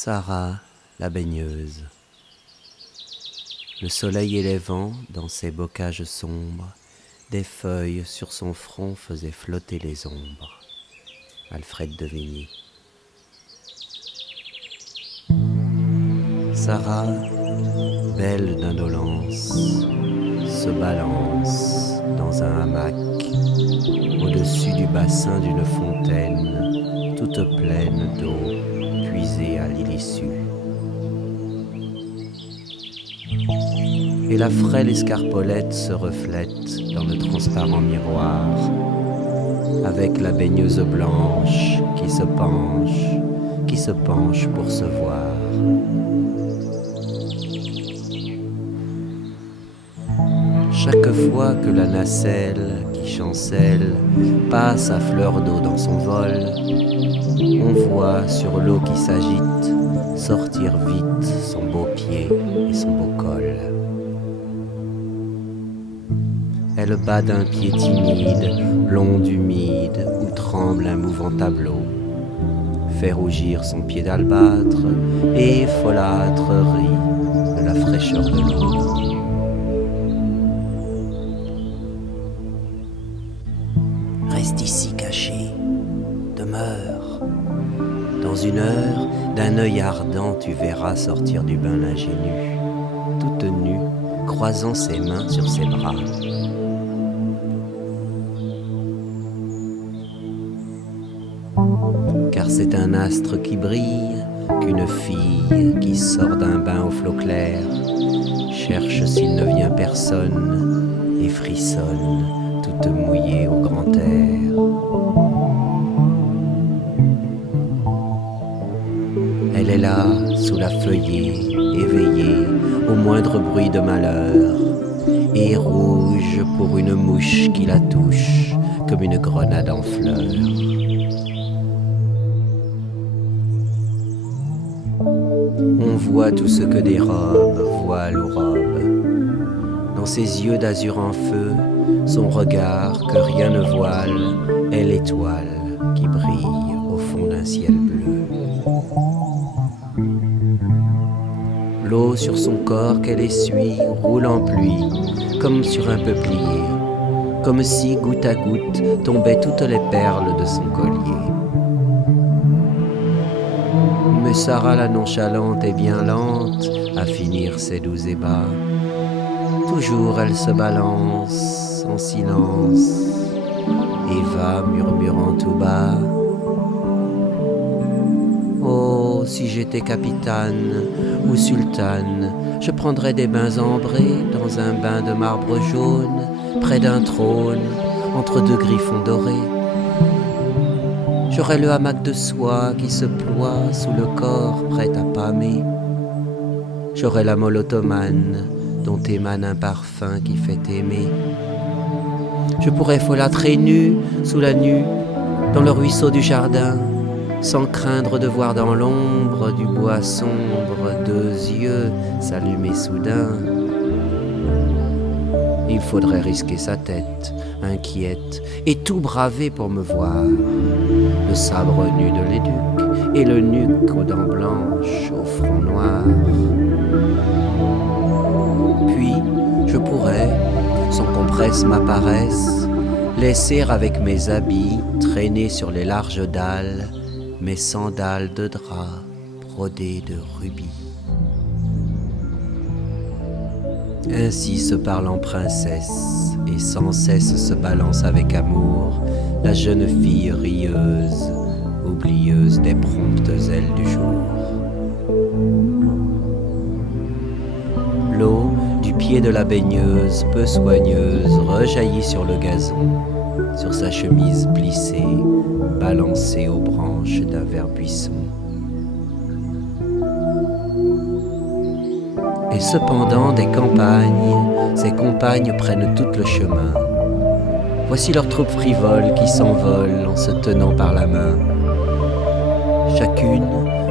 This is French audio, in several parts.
Sarah, la baigneuse. Le soleil élevant, dans ses bocages sombres, des feuilles sur son front faisaient flotter les ombres. Alfred de Vigny. Sarah, belle d'indolence, se balance dans un hamac au-dessus du bassin d'une fontaine toute pleine d'eau puisée à l'issue. Et la frêle escarpolette se reflète dans le transparent miroir avec la baigneuse blanche qui se penche pour se voir. Chaque fois que la nacelle qui chancelle passe à fleur d'eau dans son vol, on voit sur l'eau qui s'agite sortir vite son beau pied et son beau col. Elle bat d'un pied timide, blonde, humide, où tremble un mouvant tableau, fait rougir son pied d'albâtre et folâtre rit de la fraîcheur de l'eau. Reste ici caché, demeure. Dans une heure, d'un œil ardent, tu verras sortir du bain l'ingénue, toute nue, croisant ses mains sur ses bras. Car c'est un astre qui brille, qu'une fille qui sort d'un bain aux flots clairs cherche s'il ne vient personne et frissonne, toute mouillée au grand air. Elle est là, sous la feuillée, éveillée au moindre bruit de malheur, et rouge pour une mouche qui la touche, comme une grenade en fleurs. On voit tout ce que des robes, voiles ou robes. Dans ses yeux d'azur en feu, son regard que rien ne voile est l'étoile qui brille au fond d'un ciel bleu. L'eau sur son corps qu'elle essuie roule en pluie, comme sur un peuplier, comme si goutte à goutte tombaient toutes les perles de son collier. Mais Sarah la nonchalante est bien lente à finir ses doux ébats. Toujours elle se balance en silence et va murmurant tout bas. Oh, si j'étais capitane ou sultane, je prendrais des bains ambrés dans un bain de marbre jaune, près d'un trône, entre deux griffons dorés. J'aurais le hamac de soie qui se ploie sous le corps prêt à pâmer. J'aurais la molle ottomane dont émane un parfum qui fait aimer. Je pourrais folâtrer nu sous la nue dans le ruisseau du jardin, sans craindre de voir dans l'ombre du bois sombre deux yeux s'allumer soudain. Il faudrait risquer sa tête, inquiète, et tout braver pour me voir. Le sabre nu de l'éduc et le nuque aux dents blanches, au front noir. Puis, je pourrais, sans qu'on presse ma paresse, laisser avec mes habits traîner sur les larges dalles mes sandales de drap brodées de rubis. Ainsi se parle en princesse et sans cesse se balance avec amour la jeune fille rieuse, oublieuse des promptes ailes du jour. L'eau du pied de la baigneuse, peu soigneuse, rejaillit sur le gazon, sur sa chemise plissée, balancée aux branches d'un vert buisson. Et cependant, des campagnes, ses compagnes prennent tout le chemin. Voici leur troupe frivole qui s'envole en se tenant par la main. Chacune,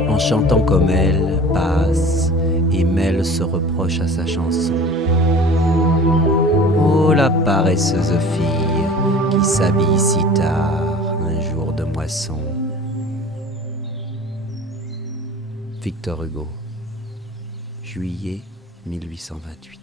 en chantant comme elle, passe et mêle ce reproche à sa chanson. Oh, la paresseuse fille qui s'habille si tard un jour de moisson. Victor Hugo, juillet 1828.